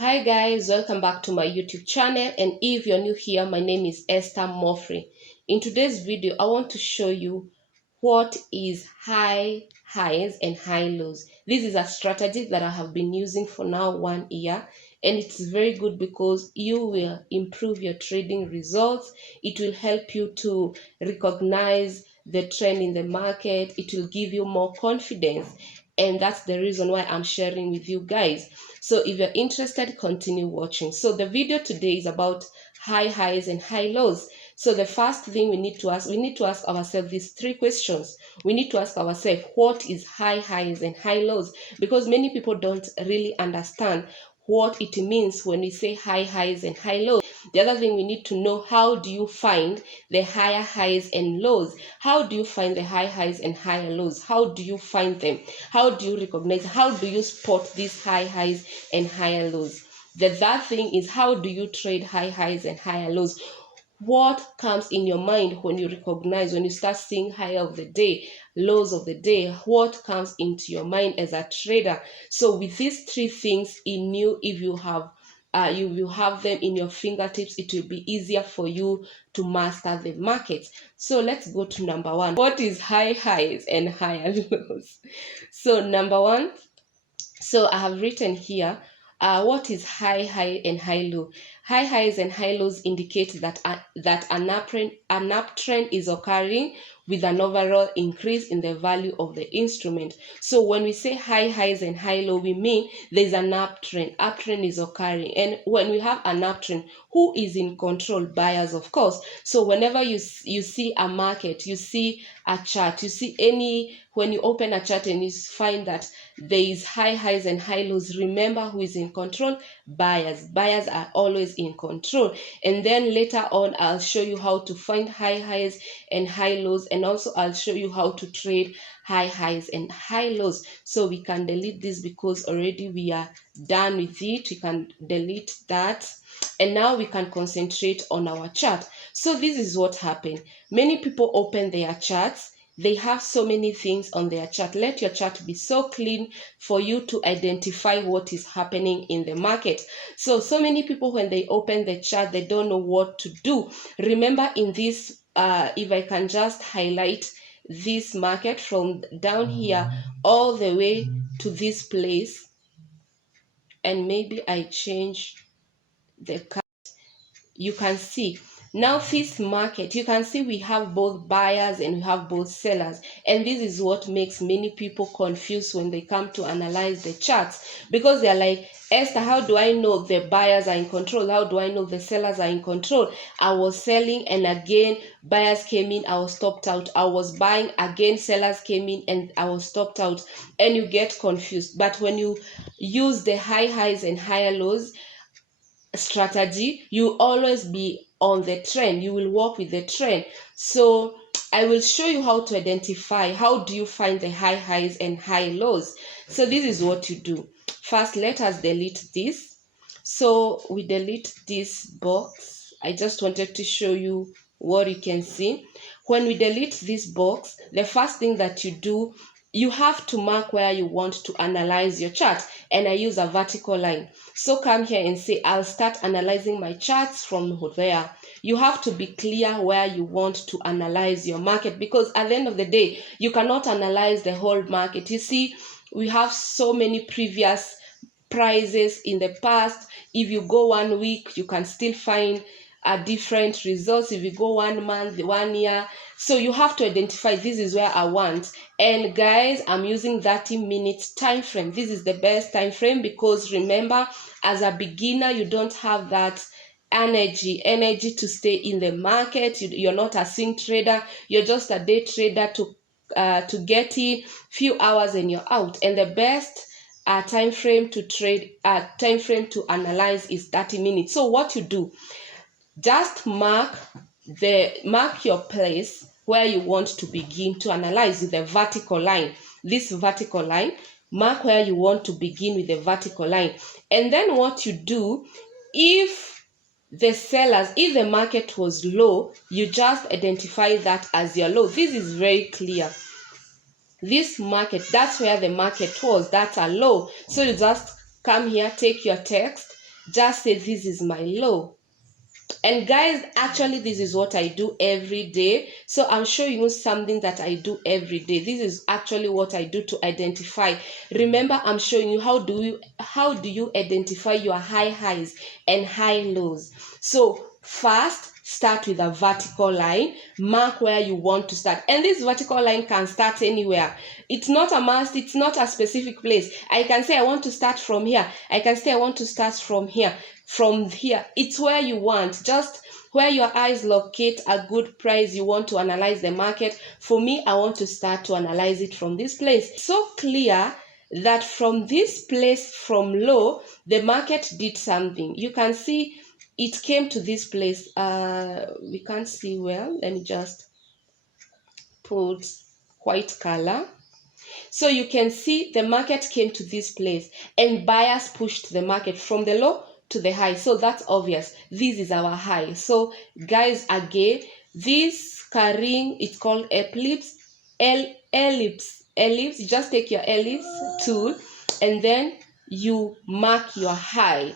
Hi guys, welcome back to my YouTube channel, and if you're new here, my name is Esther Moffrey. In today's video, I want to show you what is high highs and high lows. This is a strategy that I have been using for now 1 year, and it's very good because you will improve your trading results. It will help you to recognize the trend in the market. It will give you more confidence, and that's the reason why I'm sharing with you guys. So if you're interested, continue watching. So the video today is about high highs and high lows. So the first thing we need to ask ourselves these three questions. We need to ask ourselves, what is high highs and high lows? Because many people don't really understand what it means when we say high highs and high lows. The other thing we need to know, how do you find the higher highs and lows? How do you find the high highs and higher lows? How do you find them? How do you recognize? How do you spot these high highs and higher lows? The third thing is, how do you trade high highs and higher lows? What comes in your mind when you start seeing high of the day, lows of the day? What comes into your mind as a trader? So with these three things in you, if you will have them in your fingertips, it will be easier for you to master the market. So let's go to number one. What is high highs and higher lows? So number one, so I have written here, what is high high and high low? High highs and high lows indicate that an uptrend is occurring with an overall increase in the value of the instrument. So when we say high highs and high low, we mean there's an uptrend. Uptrend is occurring, and when we have an uptrend, who is in control? Buyers, of course. So whenever you see a market, you see a chart, when you open a chart and you find that there is high highs and high lows, remember who is in control? Buyers. Buyers are always in control. And then later on, I'll show you how to find high highs and high lows, and also I'll show you how to trade high highs and high lows. So we can delete this because already we are done with it. We can delete that, and now we can concentrate on our chart. So this is what happened. Many people open their charts. They have so many things on their chart. Let your chart be so clean for you to identify what is happening in the market. So many people, when they open the chart, they don't know what to do. Remember, in this, if I can just highlight this market from down here all the way to this place, and maybe I change the card, you can see now this market, you can see we have both buyers and we have both sellers, and this is what makes many people confused when they come to analyze the charts, because they're like, Esther, how do I know the buyers are in control? How do I know the sellers are in control? I was selling and again buyers came in, I was stopped out. I was buying, again sellers came in and I was stopped out, and you get confused. But when you use the high highs and higher lows strategy, you always be on the trend. You will work with the trend. So I will show you how to identify, how do you find the high highs and high lows. So this is what you do. First, let us delete this. So we delete this box. I just wanted to show you what you can see. When we delete this box, the first thing that you do, you have to mark where you want to analyze your chart, and I use a vertical line. So come here and say, I'll start analyzing my charts from there. You have to be clear where you want to analyze your market, because at the end of the day, you cannot analyze the whole market. You see, we have so many previous prices in the past. If you go 1 week, you can still find different results. If you go 1 month, 1 year, so you have to identify, this is where I want. And guys, I'm using 30-minute time frame. This is the best time frame, because remember, as a beginner, you don't have that energy to stay in the market. You're not a swing trader, you're just a day trader to get in few hours and you're out. And the best time frame to analyze is 30 minutes. So what you do, just mark your place where you want to begin to analyze with a vertical line. This vertical line, mark where you want to begin with the vertical line. And then what you do, if the market was low, you just identify that as your low. This is very clear. This market, that's where the market was, that's a low. So you just come here, take your text, just say this is my low. And guys, actually this is what I do every day. So I'm showing you something that I do every day. This is actually what I do to identify. Remember, I'm showing you how do you identify your high highs and high lows. So first, start with a vertical line. Mark where you want to start, and this vertical line can start anywhere. It's not a must, it's not a specific place. I can say I want to start from here. I can say I want to start from here. From here, it's where you want, just where your eyes locate a good price. You want to analyze the market. For me, I want to start to analyze it from this place. So clear that from this place, from low, the market did something. You can see it came to this place. We can't see well. Let me just put white color. So you can see the market came to this place and buyers pushed the market from the low to the high. So that's obvious. This is our high. So guys, again, this carrying, it's called ellipse. Ellipse. You just take your ellipse tool and then you mark your high.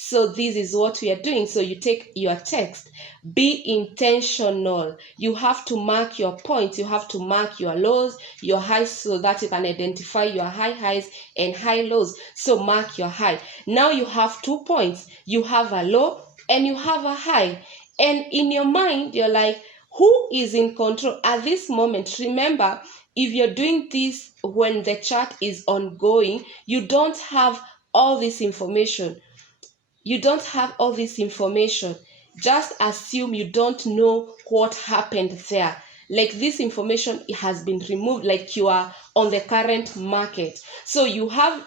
So this is what we are doing. So you take your text, be intentional. You have to mark your points. You have to mark your lows, your highs, so that you can identify your high highs and high lows. So mark your high. Now you have 2 points. You have a low and you have a high. And in your mind, you're like, who is in control at this moment? Remember, if you're doing this when the chart is ongoing, you don't have all this information. You don't have all this information. Just assume you don't know what happened there. Like this information has been removed, like you are on the current market. So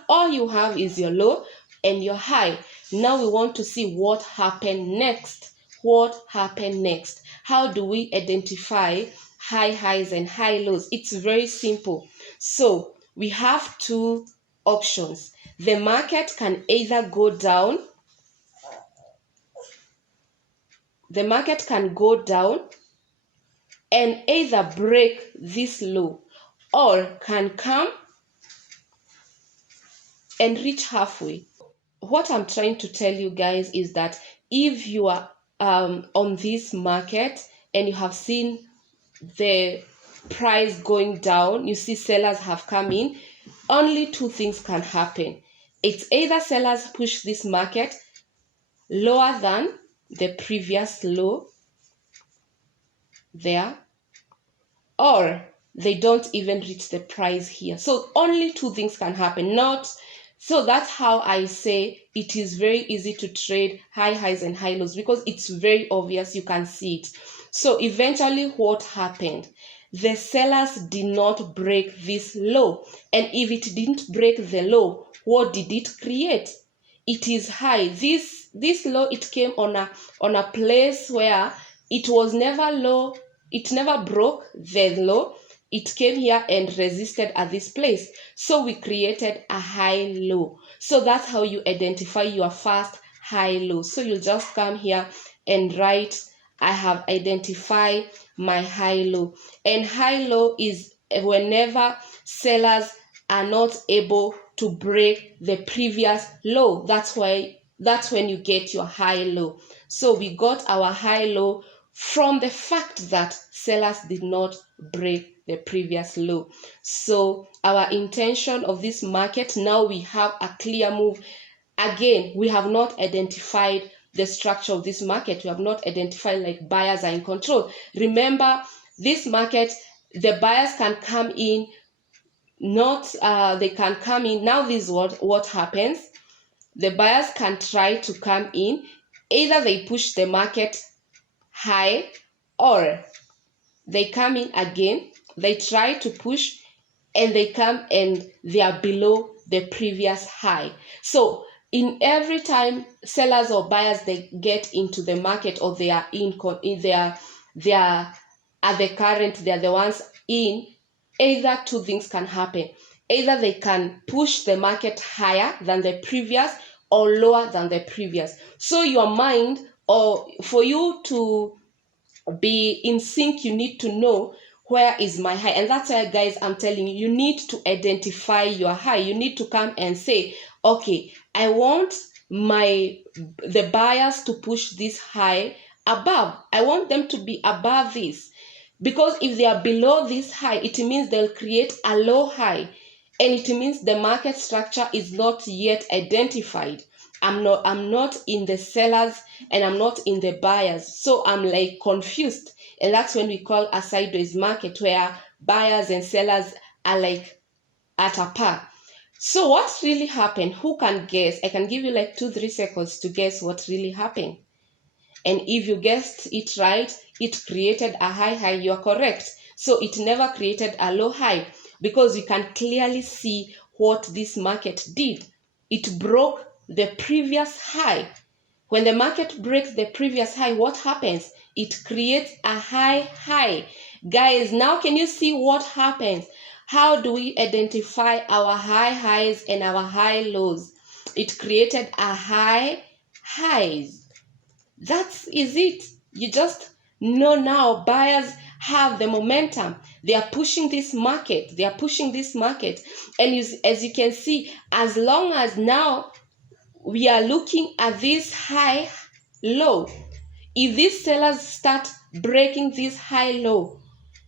all you have is your low and your high. Now we want to see what happened next. What happened next? How do we identify high highs and high lows? It's very simple. So we have 2 options. The market can either go down. The market can go down and either break this low or can come and reach halfway. What I'm trying to tell you guys is that if you are on this market and you have seen the price going down, you see sellers have come in, only 2 things can happen. It's either sellers push this market lower than the previous low there, or they don't even reach the price here. So only 2 things can happen. So that's how I say it is very easy to trade high highs and high lows, because it's very obvious. You can see it. So eventually what happened? The sellers did not break this low, and if it didn't break the low, what did it create? It is high. This low, it came on a place where it was never low. It never broke the low. It came here and resisted at this place. So we created a high low. So that's how you identify your first high low. So you'll just come here and write, I have identified my high low. And high low is whenever sellers are not able to break the previous low. That's when you get your high low. So we got our high low from the fact that sellers did not break the previous low. So our intention of this market, now we have a clear move. Again, we have not identified the structure of this market. We have not identified like buyers are in control. Remember, this market, the buyers can come in, they can come in. Now this is what happens. The buyers can try to come in. Either they push the market high, or they come in again, they try to push, and they come and they are below the previous high. So in every time sellers or buyers they get into the market, or they are they are at the current, they are the ones in, either 2 things can happen. Either they can push the market higher than the previous or lower than the previous. So your mind, or for you to be in sync, you need to know where is my high. And that's why, guys, I'm telling you, you need to identify your high. You need to come and say, okay, I want the buyers to push this high above. I want them to be above this, because if they are below this high, it means they'll create a low high, and it means the market structure is not yet identified. I'm not in the sellers and I'm not in the buyers, so I'm like confused. And that's when we call a sideways market, where buyers and sellers are like at a par. So what really happened? Who can guess? I can give you like 2-3 seconds to guess what really happened. And if you guessed it right, it created a high. You are correct. So it never created a low high, because you can clearly see what this market did. It broke the previous high. When the market breaks the previous high, what happens? It creates a high. Guys, now can you see what happens? How do we identify our highs and our high lows? It created a highs. That is it. You just know now buyers have the momentum. They are pushing this market. And as you can see, as long as now we are looking at this high low, if these sellers start breaking this high low,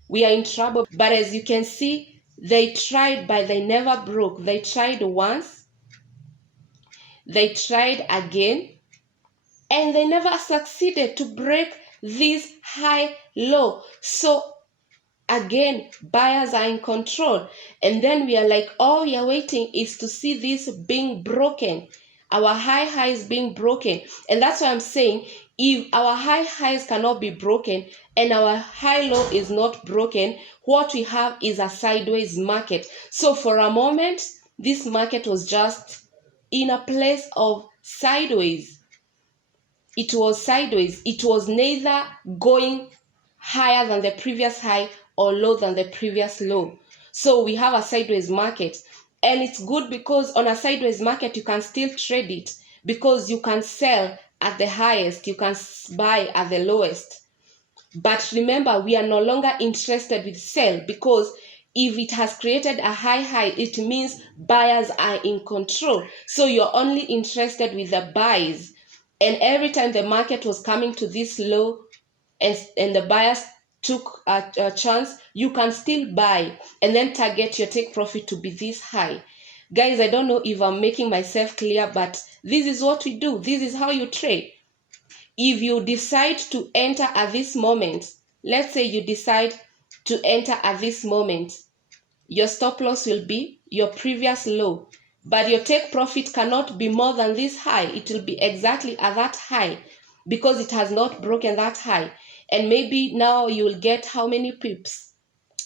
we are in trouble. But as you can see, they tried, but they never broke. They tried once, they tried again, and they never succeeded to break this high low. So again, buyers are in control. And then we are like, all we are waiting is to see this being broken, our highs being broken. And that's why I'm saying, if our highs cannot be broken and our high low is not broken, what we have is a sideways market. So for a moment, this market was just in a place of sideways. It was sideways. It was neither going higher than the previous high or low than the previous low. So we have a sideways market. And it's good because on a sideways market, you can still trade it, because you can sell at the highest, you can buy at the lowest. But remember, we are no longer interested with sell, because if it has created a high, it means buyers are in control. So you're only interested with the buys. And every time the market was coming to this low and the buyers took a chance, you can still buy and then target your take profit to be this high. Guys, I don't know if I'm making myself clear, but this is what we do. This is how you trade. If you decide to enter at this moment, let's say you decide to enter at this moment, your stop loss will be your previous low, but your take profit cannot be more than this high. It will be exactly at that high, because it has not broken that high. And maybe now you will get how many pips?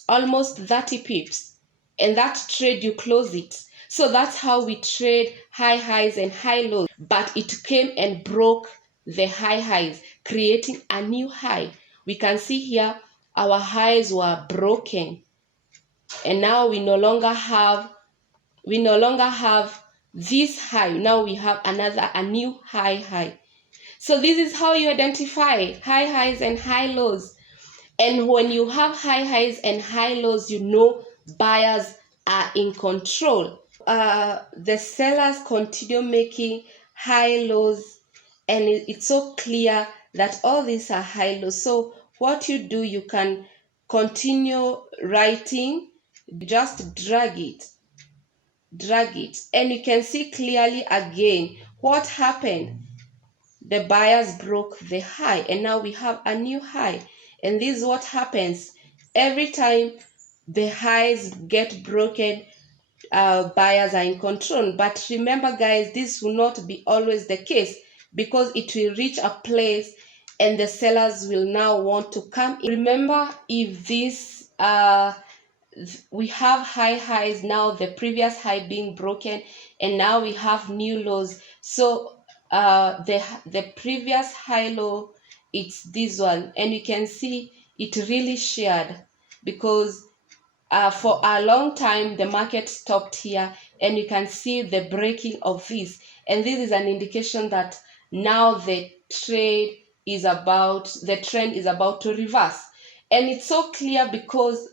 Almost 30 pips. And that trade, you close it. So that's how we trade highs and high lows. But it came and broke the highs, creating a new high. We can see here our highs were broken. And now we no longer have this high. Now we have a new high. So this is how you identify highs and high lows. And when you have highs and high lows, you know buyers are in control. The sellers continue making high lows, and it's so clear that all these are high lows. So what you do, you can continue writing, just drag it, and you can see clearly again what happened. The buyers broke the high, and now we have a new high. And this is what happens every time the highs get broken. Buyers are in control. But remember, guys, this will not be always the case, because it will reach a place and the sellers will now want to come in. Remember, if this we have highs now, the previous high being broken, and now we have new lows. So the previous high low, it's this one, and you can see it really shared, because for a long time the market stopped here, and you can see the breaking of this, and this is an indication that now the trend is about to reverse. And it's so clear because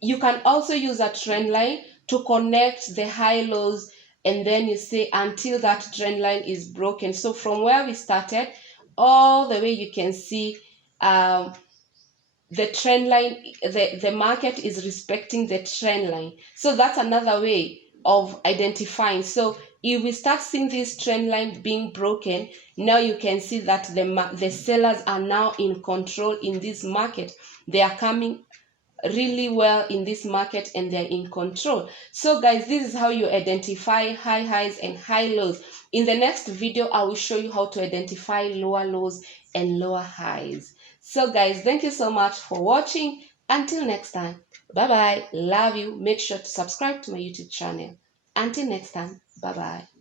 you can also use a trend line to connect the high lows and then you say until that trend line is broken. So from where we started all the way, you can see the trend line, the market is respecting the trend line. So that's another way of identifying. So if we start seeing this trend line being broken, now you can see that the sellers are now in control in this market. They are coming really well in this market and they're in control. So guys, this is how you identify high highs and high lows. In the next video, I will show you how to identify lower lows and lower highs. So guys, thank you so much for watching. Until next time, bye bye, love you. Make sure to subscribe to my YouTube channel. Until next time, bye bye.